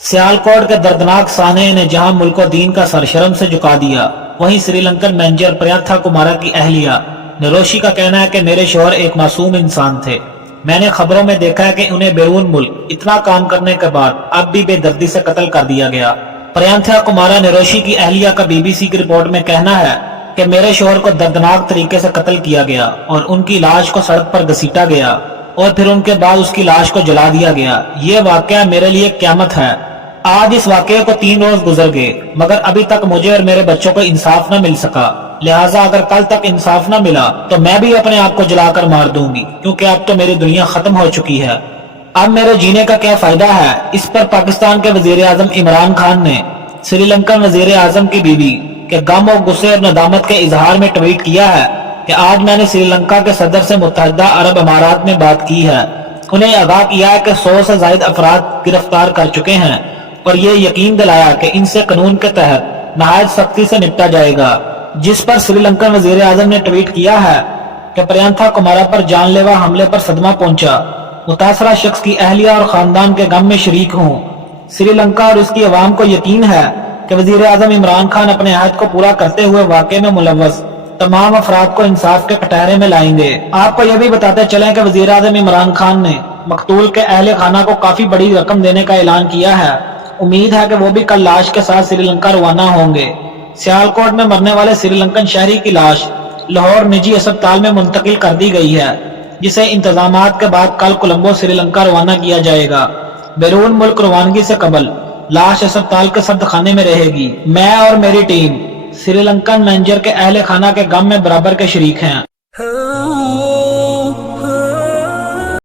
सियालकोट के दर्दनाक साने ने जहां मुल्क और दीन का सरशरम से झुका दिया, वहीं श्रीलंकन मैनेजर प्रयाथा कुमारा की अहलिया नरोशी का कहना है कि मेरे शौहर एक मासूम इंसान थे। मैंने खबरों में देखा है कि उन्हें बैरून मुल्क इतना काम करने के बाद अब भी बेदर्दी से कत्ल कर दिया गया। प्रयाथा कुमारा नरोशी की अहलिया का बीबीसी की रिपोर्ट में कहना है कि मेरे शौहर को दर्दनाक तरीके से कत्ल किया गया और उनकी लाश को सड़क पर घसीटा गया और फिर उनके बाद उसकी लाश को जला दिया गया। ये वाकया मेरे लिए क़यामत है। आज इस वाकये को 3 रोज गुजर गए मगर अभी तक मुझे और मेरे बच्चों को इंसाफ न मिल सका। लिहाजा अगर कल तक इंसाफ न मिला तो मैं भी अपने आप को जलाकर मार दूंगी, क्योंकि अब तो मेरी दुनिया खत्म हो चुकी है। अब मेरे जीने का क्या फायदा है। इस पर पाकिस्तान के वजीर आजम इमरान खान ने श्रीलंकन वजीर आजम की बीवी के गम और गुस्से और नदामत के इजहार में ट्वीट किया है कि आज मैंने श्रीलंका के सदर से मुत्तहदा अरब अमारात में बात की है। उन्हें आगाह किया है कि 100 से ज्यादा अफराद गिरफ्तार कर चुके हैं और ये यकीन दिलाया कि इनसे कानून के तहत नहायत सख्ती से निपटा जाएगा। जिस पर श्रीलंकन वजीर आजम ने ट्वीट किया है कि प्रयाथा कुमारा पर जानलेवा हमले पर सदमा पहुंचा। मुतासरा शख्स की अहलिया और खानदान के गम में शरीक हूँ। श्रीलंका और इसकी अवाम को यकीन है कि वजीर आजम इमरान खान अपने अहद को पूरा करते हुए वाकये में मुलव्वस तमाम अफराद को इंसाफ के कटहरे में लाएंगे। आपको यह भी बताते चलें कि वजीर आजम इमरान खान ने मकतूल के अहले खाना को काफी बड़ी रकम देने का ऐलान किया है। उम्मीद है कि वो भी कल लाश के साथ श्रीलंका रवाना होंगे। सियालकोट में मरने वाले श्रीलंकन शहरी की लाश लाहौर निजी अस्पताल में मुंतकिल कर दी गई है, जिसे इंतजामात के बाद कल कोलंबो श्रीलंका रवाना किया जाएगा। बैरून मुल्क रवानगी से कबल लाश अस्पताल के सख्त खाने में रहेगी। मैं और मेरी टीम श्रीलंकन मैनेजर के अहले खाना के गम में बराबर के शरीक हैं।